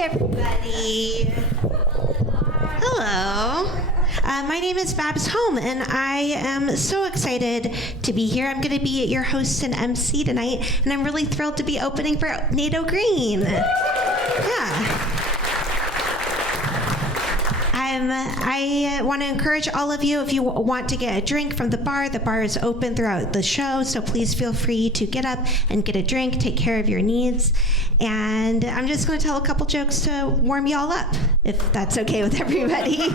everybody. Hello. My name is Babs Holm, and I am so excited to be here. I'm going to be your host and MC tonight, and I'm really thrilled to be opening for NATO Green. Yeah. I want to encourage all of you, if you want to get a drink from the bar is open throughout the show, so please feel free to get up and get a drink, take care of your needs. And I'm just going to tell a couple jokes to warm you all up, if that's okay with everybody.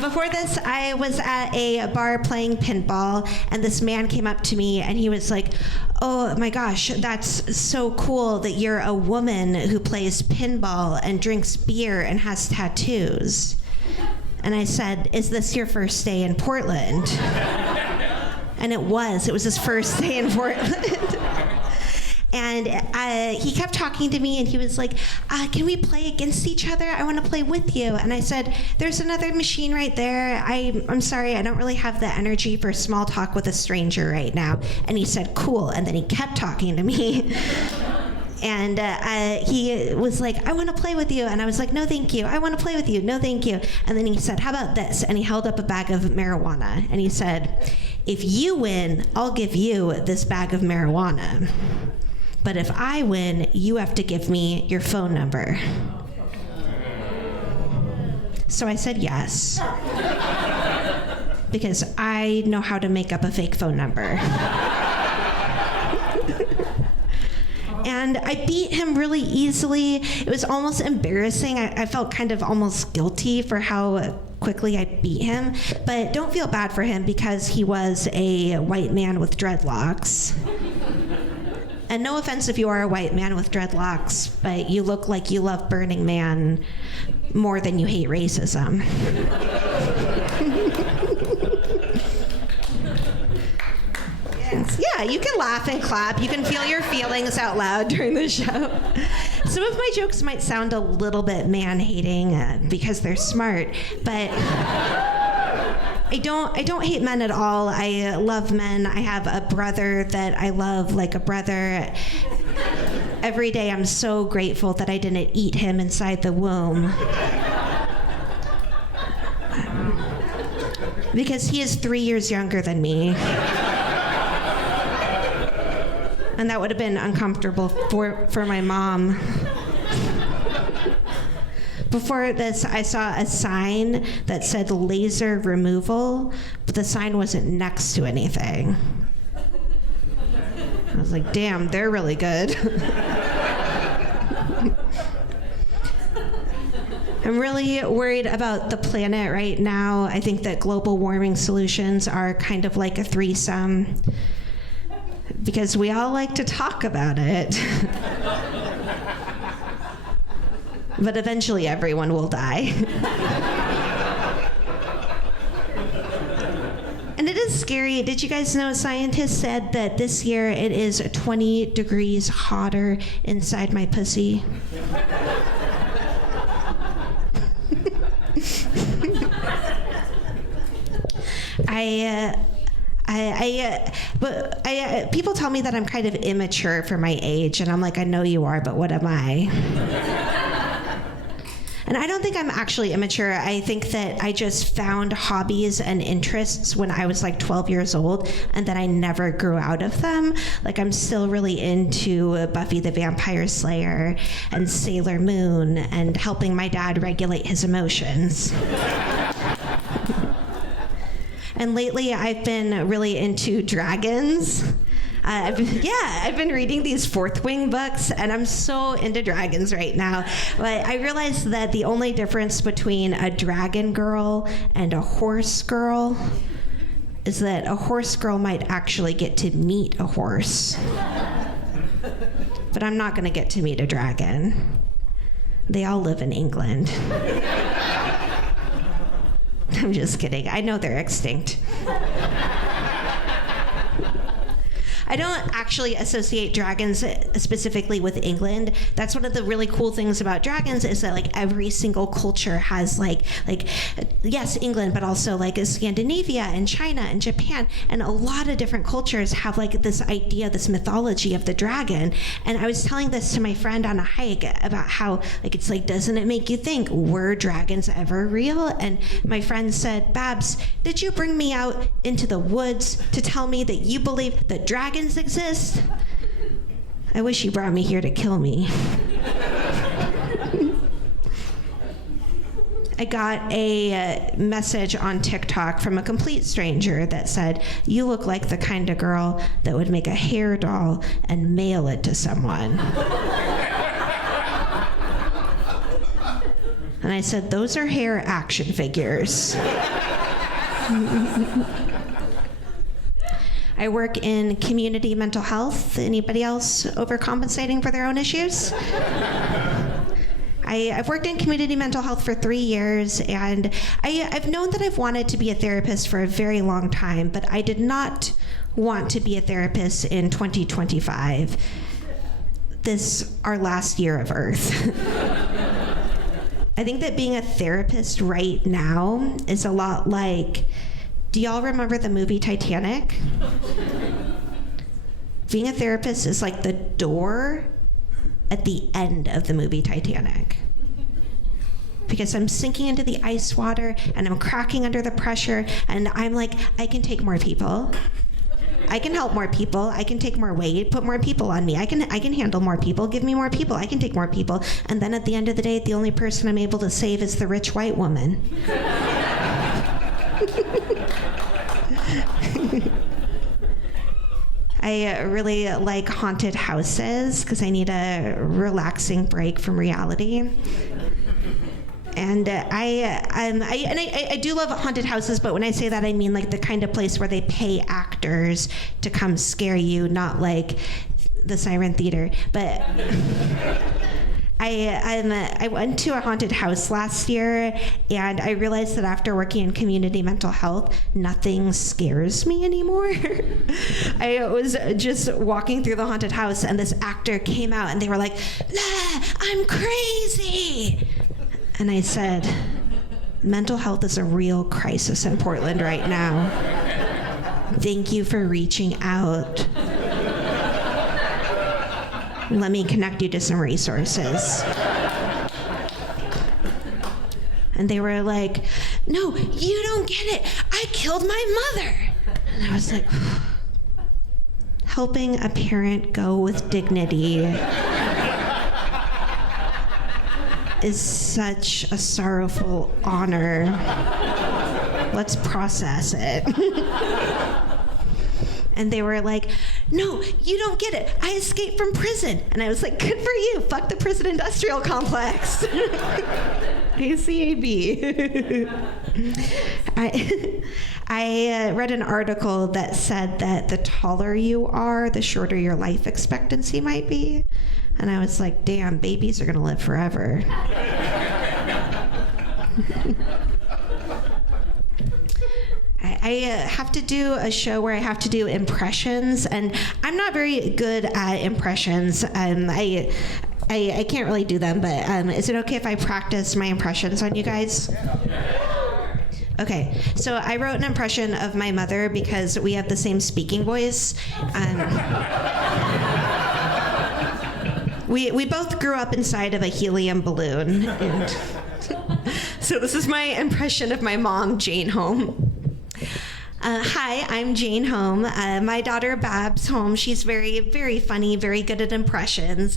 Before this, I was at a bar playing pinball, and this man came up to me, and he was like, "Oh my gosh, that's so cool that you're a woman who plays pinball and drinks beer and has tattoos." And I said, "Is this your first day in Portland?" And it was his first day in Portland. And he kept talking to me, and he was like, "Can we play against each other? I want to play with you." And I said, "There's another machine right there. I'm sorry, I don't really have the energy for small talk with a stranger right now." And he said, "Cool." And then he kept talking to me. And he was like, "I want to play with you." And I was like, "No, thank you. I want to play with you. No, thank you." And then he said, "How about this?" And he held up a bag of marijuana. And he said, "If you win, I'll give you this bag of marijuana. But if I win, you have to give me your phone number." So I said yes, because I know how to make up a fake phone number. And I beat him really easily. It was almost embarrassing. I felt kind of almost guilty for how quickly I beat him. But don't feel bad for him, because he was a white man with dreadlocks. And no offense if you are a white man with dreadlocks, but you look like you love Burning Man more than you hate racism. Yeah, you can laugh and clap. You can feel your feelings out loud during the show. Some of my jokes might sound a little bit man-hating because they're smart, but I don't hate men at all. I love men. I have a brother that I love like a brother. Every day I'm so grateful that I didn't eat him inside the womb. Because he is 3 years younger than me. And that would have been uncomfortable for my mom. Before this, I saw a sign that said laser removal, but the sign wasn't next to anything. I was like, damn, they're really good. I'm really worried about the planet right now. I think that global warming solutions are kind of like a threesome, because we all like to talk about it. But eventually everyone will die. And it is scary. Did you guys know scientists said that this year it is 20 degrees hotter inside my pussy? People tell me that I'm kind of immature for my age, and I'm like, I know you are, but what am I? And I don't think I'm actually immature. I think that I just found hobbies and interests when I was like 12 years old, and that I never grew out of them. Like, I'm still really into Buffy the Vampire Slayer and Sailor Moon and helping my dad regulate his emotions. And lately, I've been really into dragons. I've been reading these Fourth Wing books, and I'm so into dragons right now. But I realized that the only difference between a dragon girl and a horse girl is that a horse girl might actually get to meet a horse. But I'm not going to get to meet a dragon. They all live in England. I'm just kidding. I know they're extinct. I don't actually associate dragons specifically with England. That's one of the really cool things about dragons is that like every single culture has like yes, England, but also like Scandinavia and China and Japan, and a lot of different cultures have like this idea, this mythology of the dragon. And I was telling this to my friend on a hike about how like it's like, doesn't it make you think, were dragons ever real? And my friend said, Babs, did you bring me out into the woods to tell me that you believe that dragons exist? I wish you brought me here to kill me. I got a message on TikTok from a complete stranger that said, you look like the kind of girl that would make a hair doll and mail it to someone. And I said, those are hair action figures. I work in community mental health. Anybody else overcompensating for their own issues? I've worked in community mental health for 3 years, and I've known that I've wanted to be a therapist for a very long time, but I did not want to be a therapist in 2025. This, our last year of Earth. I think that being a therapist right now is a lot like, do y'all remember the movie Titanic? Being a therapist is like the door at the end of the movie Titanic. Because I'm sinking into the ice water and I'm cracking under the pressure, and I'm like, I can take more people. I can help more people. I can take more weight, put more people on me. I can handle more people, give me more people. I can take more people. And then at the end of the day, the only person I'm able to save is the rich white woman. I really like haunted houses because I need a relaxing break from reality. And I do love haunted houses, but when I say that, I mean like the kind of place where they pay actors to come scare you, not like the Siren Theater. But I went to a haunted house last year, and I realized that after working in community mental health, nothing scares me anymore. I was just walking through the haunted house, and this actor came out, and they were like, "La, I'm crazy." And I said, mental health is a real crisis in Portland right now. Thank you for reaching out. Let me connect you to some resources. And they were like, no, you don't get it. I killed my mother. And I was like, helping a parent go with dignity is such a sorrowful honor. Let's process it. And they were like, no, you don't get it. I escaped from prison. And I was like, good for you. Fuck the prison industrial complex. ACAB. I read an article that said that the taller you are, the shorter your life expectancy might be. And I was like, damn, babies are going to live forever. I have to do a show where I have to do impressions, and I'm not very good at impressions. I can't really do them, but is it okay if I practice my impressions on you guys? Okay, so I wrote an impression of my mother because we have the same speaking voice. We both grew up inside of a helium balloon. And so this is my impression of my mom, Jane Holm. Hi, I'm Jane Holm. My daughter, Babs Holm, she's very, very funny, very good at impressions.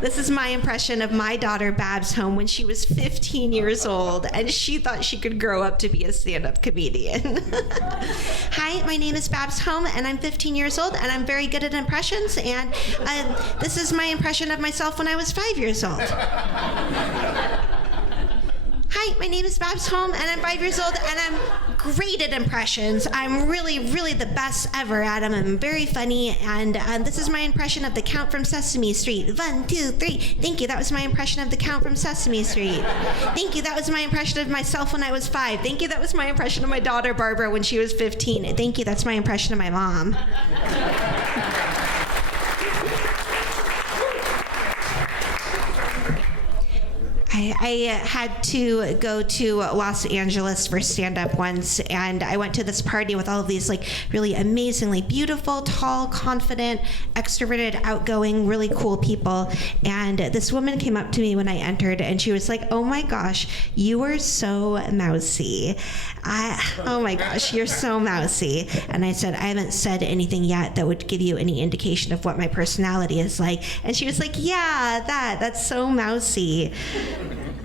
This is my impression of my daughter, Babs Holm, when she was 15 years old, and she thought she could grow up to be a stand-up comedian. Hi, my name is Babs Holm, and I'm 15 years old, and I'm very good at impressions, and this is my impression of myself when I was 5 years old. Hi, my name is Babs Holm, and I'm 5 years old, and I'm great at impressions. I'm really, really the best ever at them. I'm very funny, and this is my impression of the Count from Sesame Street. 1, 2, 3. Thank you. That was my impression of the Count from Sesame Street. Thank you. That was my impression of myself when I was 5. Thank you. That was my impression of my daughter, Barbara, when she was 15. Thank you. That's my impression of my mom. I had to go to Los Angeles for stand-up once, and I went to this party with all of these like really amazingly beautiful, tall, confident, extroverted, outgoing, really cool people. And this woman came up to me when I entered, and she was like, "Oh my gosh, you are so mousy. Oh my gosh, you're so mousy." And I said, "I haven't said anything yet that would give you any indication of what my personality is like." And she was like, "Yeah, that's so mousy."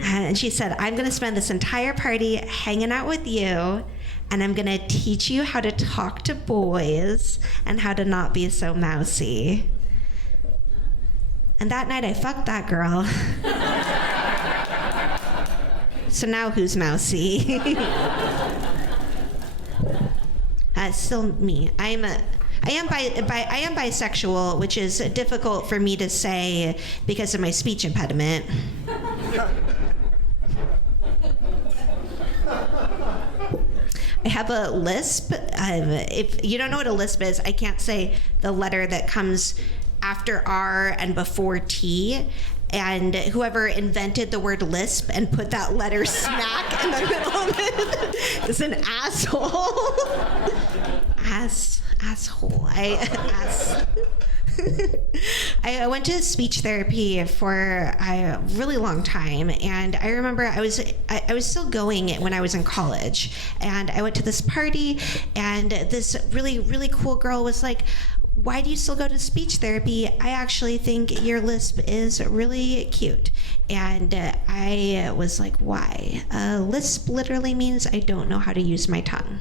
And she said, "I'm going to spend this entire party hanging out with you, and I'm going to teach you how to talk to boys and how to not be so mousy." And that night I fucked that girl. So now who's mousy? Still me. I am bisexual, which is difficult for me to say because of my speech impediment. I have a lisp. If you don't know what a lisp is, I can't say the letter that comes after R and before T. And whoever invented the word lisp and put that letter smack in the middle of it is an asshole. Asshole. I went to speech therapy for a really long time, and I remember I was still going when I was in college, and I went to this party, and this really, really cool girl was like, "Why do you still go to speech therapy? I actually think your lisp is really cute." And I was like, "Why?" Lisp literally means I don't know how to use my tongue.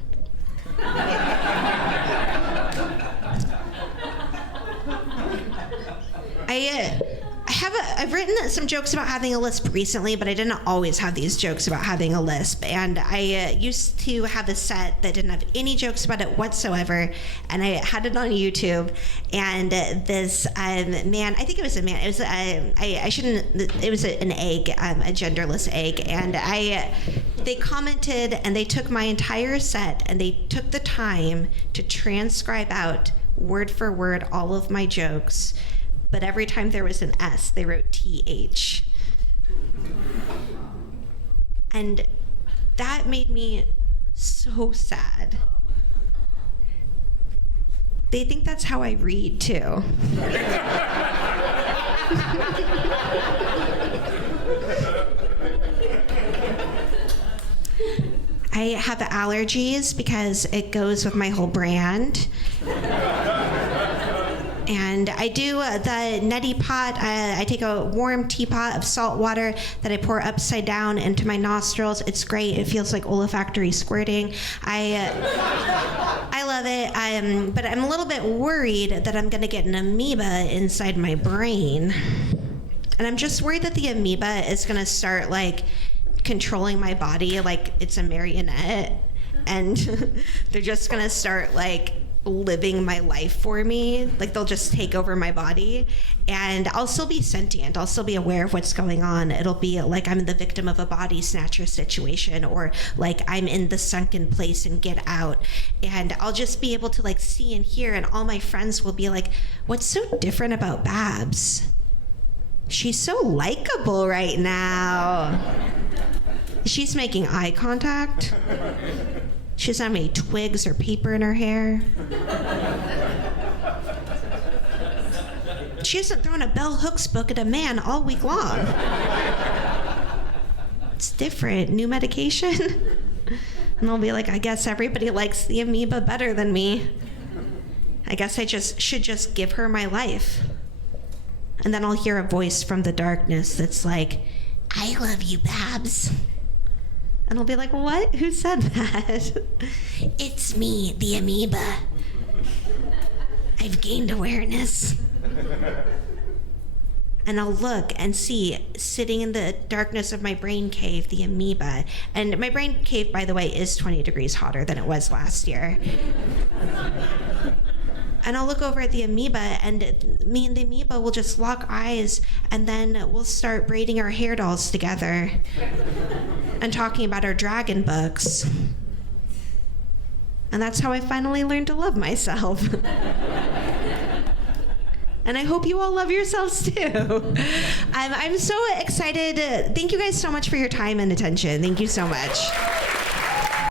I've written some jokes about having a lisp recently, but I didn't always have these jokes about having a lisp. And I used to have a set that didn't have any jokes about it whatsoever, and I had it on YouTube. And this man, I think it was a man. It was I shouldn't. It was an egg, a genderless egg, and they commented, and they took my entire set, and they took the time to transcribe out word for word all of my jokes. But every time there was an S, they wrote TH. And that made me so sad. They think that's how I read, too. I have allergies because it goes with my whole brand. And I do the neti pot. I take a warm teapot of salt water that I pour upside down into my nostrils. It's great. It feels like olfactory squirting. I love it. But I'm a little bit worried that I'm going to get an amoeba inside my brain. And I'm just worried that the amoeba is going to start, like, controlling my body like it's a marionette. And they're just going to start, like, living my life for me. Like, they'll just take over my body, and I'll still be sentient. I'll still be aware of what's going on. It'll be like I'm the victim of a body snatcher situation, or like I'm in the sunken place and Get Out, and I'll just be able to like see and hear, and all my friends will be like, "What's so different about Babs? She's so likable right now. She's making eye contact. She doesn't have any twigs or paper in her hair. She hasn't thrown a bell hooks book at a man all week long. It's different. New medication?" And I'll be like, "I guess everybody likes the amoeba better than me. I guess I should just give her my life." And then I'll hear a voice from the darkness that's like, "I love you, Babs." And I'll be like, "What? Who said that?" "It's me, the amoeba. I've gained awareness." And I'll look and see, sitting in the darkness of my brain cave, the amoeba. And my brain cave, by the way, is 20 degrees hotter than it was last year. And I'll look over at the amoeba, and me and the amoeba will just lock eyes, and then we'll start braiding our hair dolls together and talking about our dragon books. And that's how I finally learned to love myself. And I hope you all love yourselves too. I'm so excited. Thank you guys so much for your time and attention. Thank you so much.